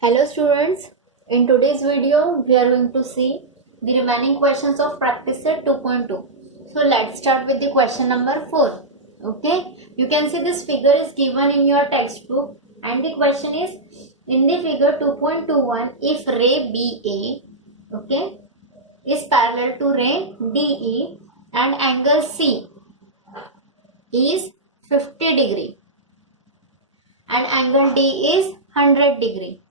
Hello students, in today's video we are going to see the remaining questions of practice set 2.2. So let's start with the question number 4. Okay, you can see this figure is given in your textbook and the question is in the figure 2.21 if ray BA is parallel to ray DE and angle C is 50 degree and angle D is 100 degree.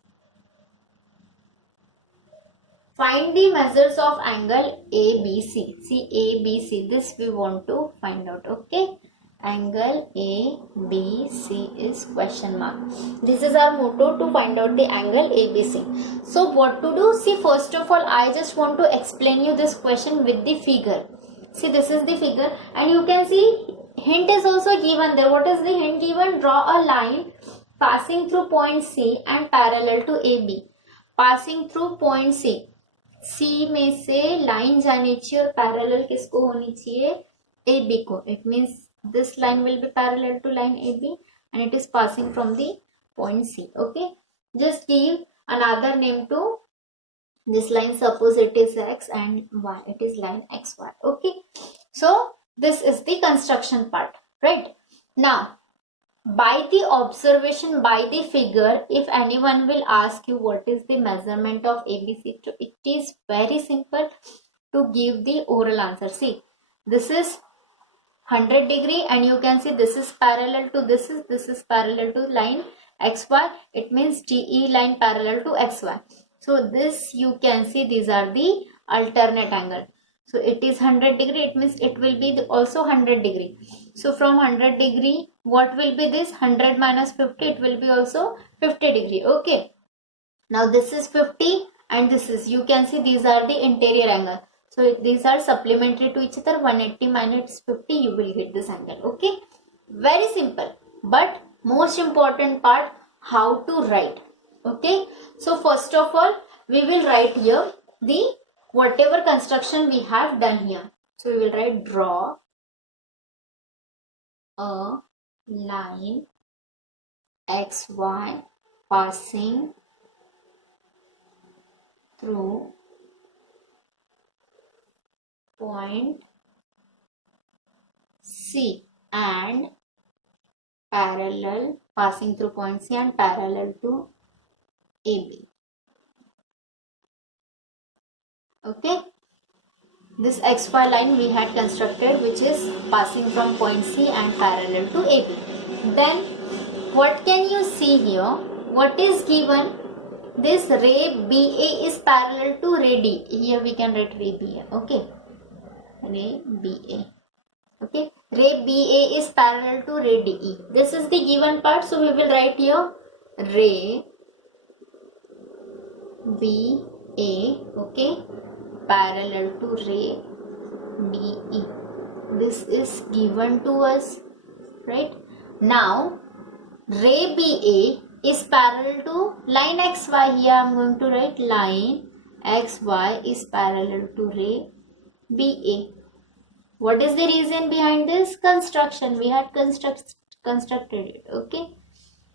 Find the measures of angle ABC. See ABC, this we want to find out. Okay, angle ABC is question mark. This is our motto to find out the angle ABC. So what to do? See, first of all I just want to explain you this question with the figure. See, this is the figure and you can see hint is also given there. What is the hint given? Draw a line passing through point C and parallel to AB. Passing through point C. सी में से line जानी चाहिए और parallel किसको होनी चाहिए? A b को. It means this line will be parallel to line a b and it is passing from the point c. Okay, just give another name to this line. Suppose it is x and y, it is line xy. Okay, so this is the construction part, right? Now by the observation, by the figure, if anyone will ask you what is the measurement of ABC, it is very simple to give the oral answer. See, this is 100 degree and you can see this is parallel to this is parallel to line XY. It means DE line parallel to XY. So this you can see these are the alternate angle. So it is 100 degree, it means it will be also 100 degree. So from 100 degree, what will be this? 100 minus 50, it will be also 50 degree. Okay. Now this is 50 and this is, you can see these are the interior angle. So these are supplementary to each other. 180 minus 50, you will get this angle. Okay. Very simple. But most important part, how to write. Okay. So first of all, we will write here the whatever construction we have done here. So we will write draw a line XY passing through point C and parallel, passing through point C and parallel to AB. Okay, this XY line we had constructed which is passing from point C and parallel to AB. Then what can you see here? What is given? This ray BA is parallel to ray D. Here we can write ray BA. Okay, ray BA. Okay, ray BA is parallel to ray DE. This is the given part. So we will write here ray BA. Okay, parallel to ray DE. This is given to us, right? Now ray BA is parallel to line XY. Here I am going to write line XY is parallel to ray BA. What is the reason behind this? Construction. We had constructed it. Okay,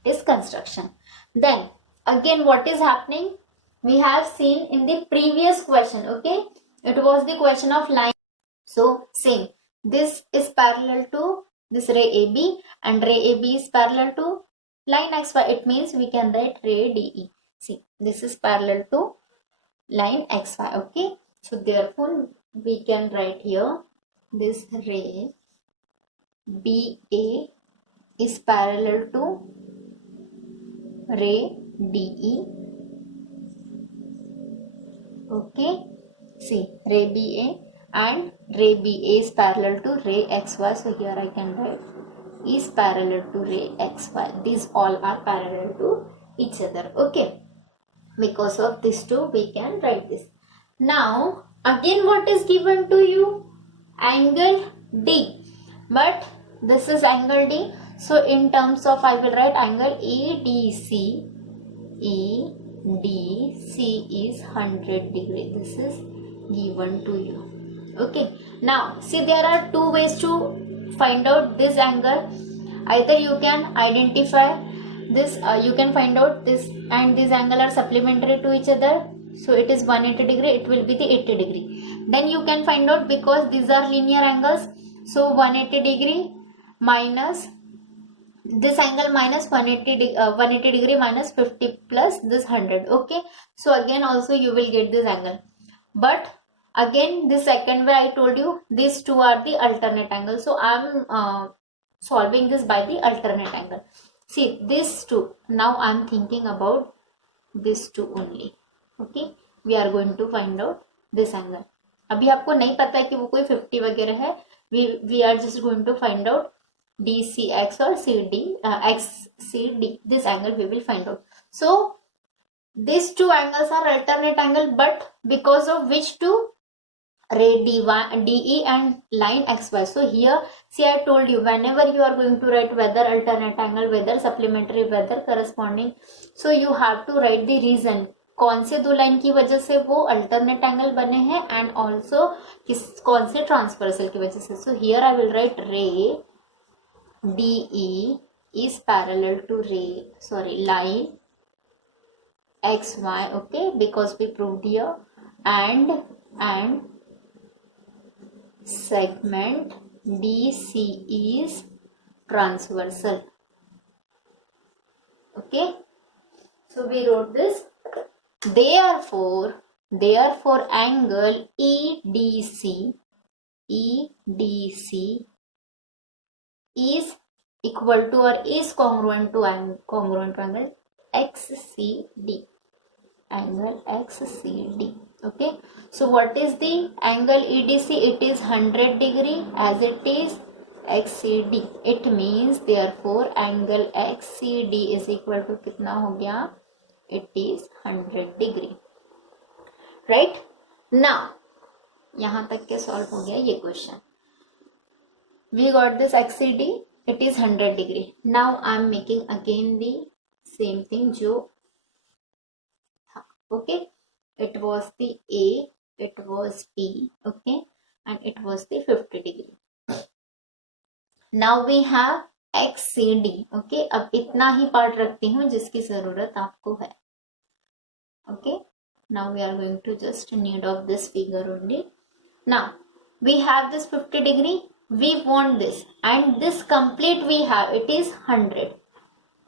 it is construction. Then again what is happening? We have seen in the previous question. Okay, it was the question of line. So same, this is parallel to this ray AB and ray AB is parallel to line XY. It means we can write ray DE. See, this is parallel to line XY. Okay, so therefore we can write here this ray BA is parallel to ray DE. Okay, see, ray BA and ray BA is parallel to ray XY. So here I can write is parallel to ray XY. These all are parallel to each other. Okay, because of these two we can write this. Now again what is given to you? Angle D. But this is angle D. So in terms of I will write angle ADC. ADC is 100 degree. This is given to you. Okay. Now see, there are two ways to find out this angle. Either you can identify this you can find out this and this angle are supplementary to each other, so it is 180 degree, it will be the 80 degree. Then you can find out, because these are linear angles, so 180 degree minus this angle minus 180 degree minus 50 plus this 100. Okay, so again also you will get this angle, but again this second way I told you these two are the alternate angles, so I'm solving this by the alternate angle. See these two, now I'm thinking about this two only. Okay, we are going to find out this angle. अभी आपको नहीं पता है कि वो कोई 50 वगैरह है, we are just going to find out DCX or CD, XCD, this angle we will find out. So these two angles are alternate angle, but because of which two? Ray DE and line XY. So here, see I told you, whenever you are going to write whether alternate angle, whether supplementary, whether corresponding, so you have to write the reason, कौन से दो line की वजह से वो alternate angle बने हैं, and also कौन से ट्रांसवर्सल की वजह से. So here I will write रे DE is parallel to line XY, okay, because we proved here, and segment DC is transversal. Okay, so we wrote this. Therefore angle EDC is equal to or is congruent to angle XCD. Angle XCD. Okay, so what is the angle EDC? It is 100 degree as it is XCD. It means therefore angle XCD is equal to कितना हो गया? It is 100 degree. Right? Now यहाँ तक के solve हो गया ये question. We got this XCD, it is 100 degree. Now I am making again the same thing जो okay, it was the A, it was B, okay, and it was the 50 degree. Now we have XCD. okay, अब इतना ही part रखती हूँ जिसकी जरूरत आपको है. Okay, now we are going to just need of this figure only. Now we have this 50 degree, we want this, and this complete we have, it is 100.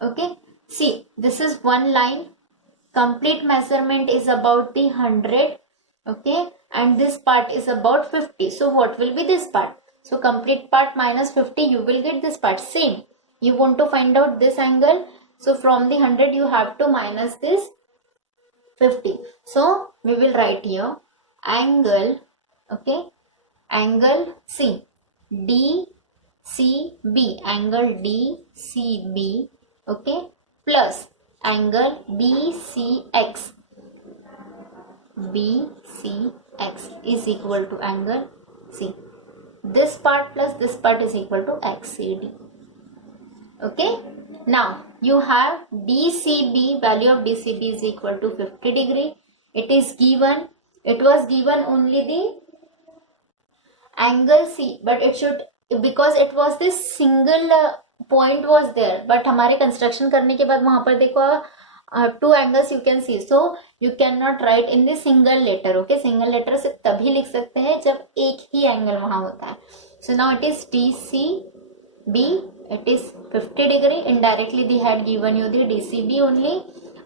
Okay, see this is one line, complete measurement is about the 100, okay, and this part is about 50. So what will be this part? So complete part minus 50, you will get this part. Same, you want to find out this angle, so from the 100 you have to minus this 50. So we will write here angle, okay, angle C DCB, angle DCB, okay, plus angle BCX is equal to angle C. This part plus this part is equal to XCD. Okay, now you have DCB, value of DCB is equal to 50 degree. It is given, it was given only the angle C, but it should, because it was this single point was there, but हमारे construction करने के बाद वहां पर देखो two angles you can see, so you cannot write in the single letter. okay, single letter से तभी लिख सकते हैं जब एक ही angle वहां होता है. So now it is DCB, it is 50 degree. Indirectly they had given you the DCB only,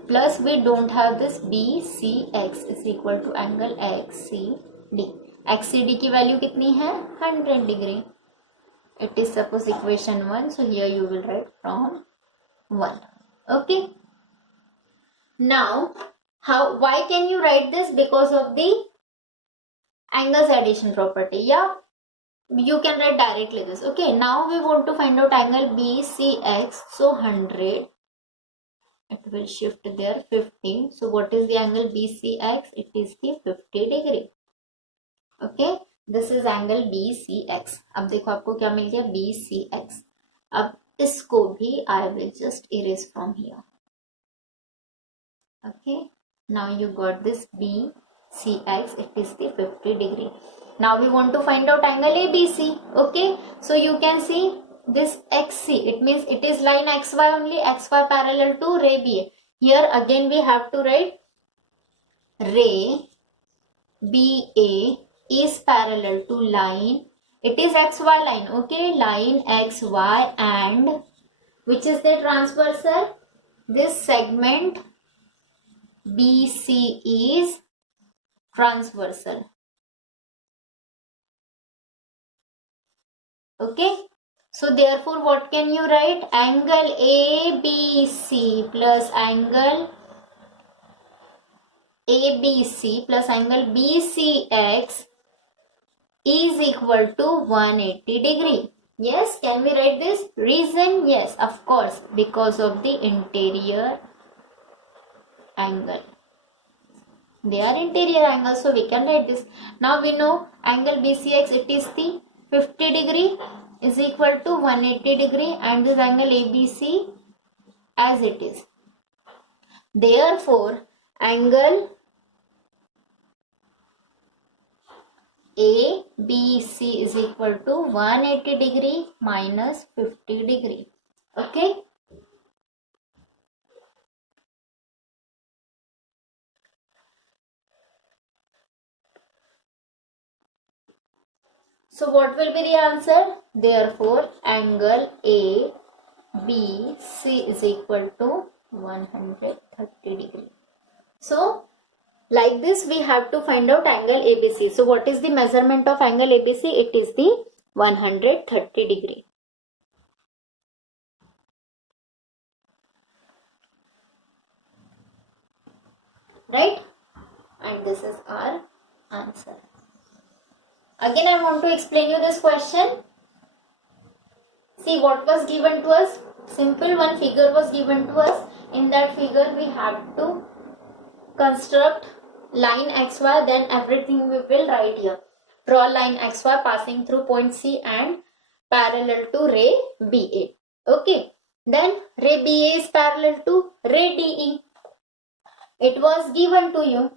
plus we don't have this BCX is equal to angle XCD. XCD की वैल्यू कितनी है? 100 degree. It is suppose equation 1, so here you will write from 1. Okay, now why can you write this? Because of the angles addition property. Yeah, you can write directly this. Okay, now we want to find out angle BCX, so 100, it will shift there 50. So what is the angle BCX? It is the 50 degree. Okay, this is angle BCX. अब देखो आपको क्या मिल गया? BCX. अब इसको भी I will just erase from here. Okay, now you got this BCX, it is the 50 degree. Now we want to find out angle ABC. Okay, so you can see this XC, it means it is line XY only, XY parallel to ray BA. Here again we have to write ray BA is parallel to line, it is XY line, okay, line XY, and which is the transversal? This segment BC is transversal. Okay, so therefore what can you write? Angle ABC plus angle ABC plus angle BCX is equal to 180 degree. Yes, can we write this? Reason? Yes, of course, because of the interior angle. They are interior angles, so we can write this. Now we know angle BCX, it is the 50 degree is equal to 180 degree, and this angle ABC as it is. Therefore, angle ABC is equal to 180 degree minus 50 degree. Okay. So what will be the answer? Therefore, angle ABC is equal to 130 degree. So, like this we have to find out angle ABC. So, what is the measurement of angle ABC? It is the 130 degree. Right? And this is our answer. Again, I want to explain you this question. See what was given to us. Simple one figure was given to us. In that figure, we have to construct line XY. Then everything we will write here. Draw line XY passing through point C and parallel to ray BA. Okay. Then ray BA is parallel to ray DE. It was given to you.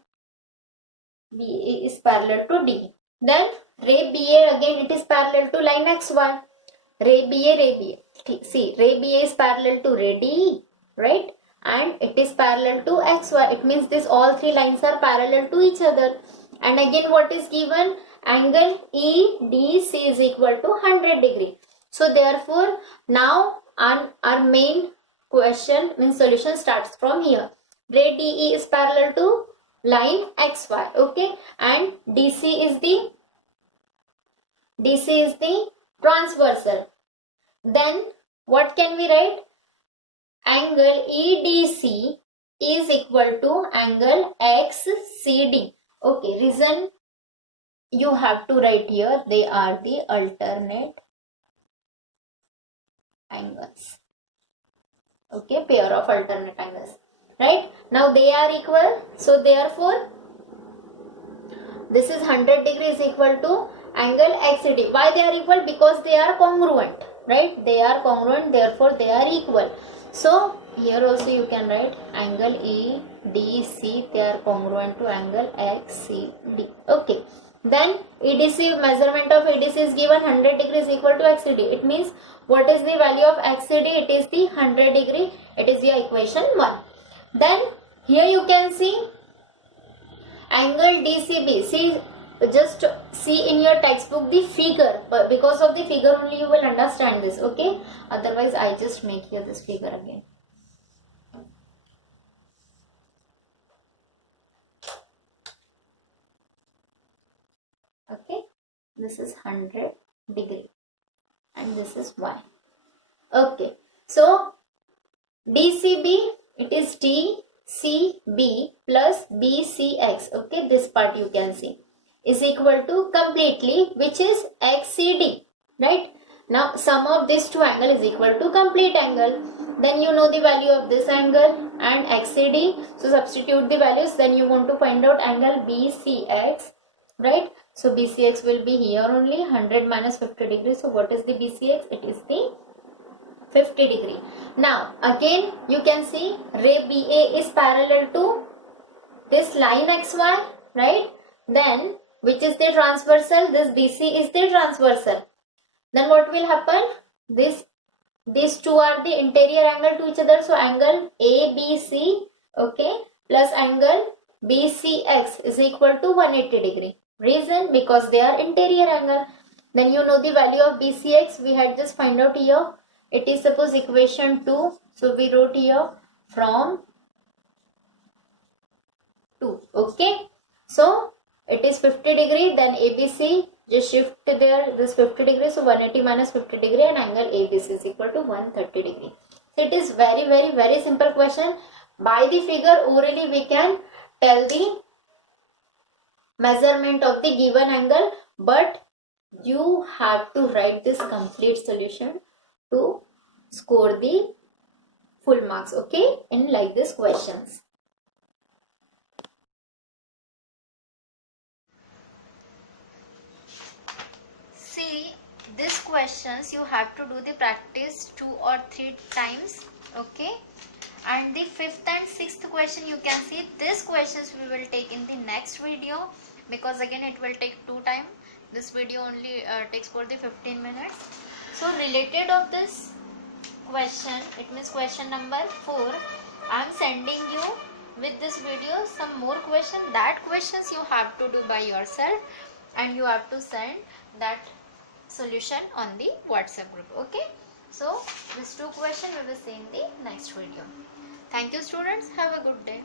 BA is parallel to DE. Then ray BA again, it is parallel to line XY. Ray BA. See, ray BA is parallel to ray DE, right? And it is parallel to XY. It means this all three lines are parallel to each other. And again, what is given? Angle EDC is equal to 100 degree. So therefore, now our main question, means solution starts from here. Ray DE is parallel to line XY, okay, and DC is the transversal. Then what can we write? Angle EDC is equal to angle XCD. Okay, reason you have to write here, they are the alternate angles. Okay, pair of alternate angles. Right? Now they are equal. So therefore, this is 100 degrees equal to angle XCD. Why they are equal? Because they are congruent. Right? They are congruent. Therefore, they are equal. So here also you can write angle EDC. They are congruent to angle XCD. Okay. Then EDC, measurement of EDC is given 100 degrees equal to XCD. It means what is the value of XCD? It is the 100 degree. It is your equation 1. Then here you can see angle DCB. See, just see in your textbook the figure, but because of the figure only you will understand this, okay? Otherwise I just make here this figure again. Okay, this is 100 degree and this is Y. Okay, so DCB, it is DCB plus BCX. Okay, this part you can see is equal to completely, which is XCD, right? Now sum of these two angle is equal to complete angle. Then you know the value of this angle and XCD. So substitute the values. Then you want to find out angle BCX, right? So BCX will be here only, 100 minus 50 degrees. So what is the BCX? It is the 50 degree. Now again you can see ray BA is parallel to this line XY, right? Then which is the transversal? This BC is the transversal. Then what will happen? this these two are the interior angle to each other, so angle ABC, okay, plus angle BCX is equal to 180 degree. Reason? Because they are interior angle. Then you know the value of BCX, we had just find out here. It is suppose equation 2, so we wrote here from 2, okay. So it is 50 degree, then ABC, just shift there this 50 degree, so 180 minus 50 degree and angle ABC is equal to 130 degree. So it is very simple question. By the figure orally we can tell the measurement of the given angle, but you have to write this complete solution to score the full marks, okay, in like this questions. See, these questions you have to do the practice 2 or 3 times, okay. And the 5th and 6th question you can see, these questions we will take in the next video, because again it will take 2 time. This video only takes for the 15 minutes. So related of this question, it means question number 4, I am sending you with this video some more question. That questions you have to do by yourself, and you have to send that solution on the WhatsApp group, okay. So these 2 questions we will see in the next video. Thank you students, have a good day.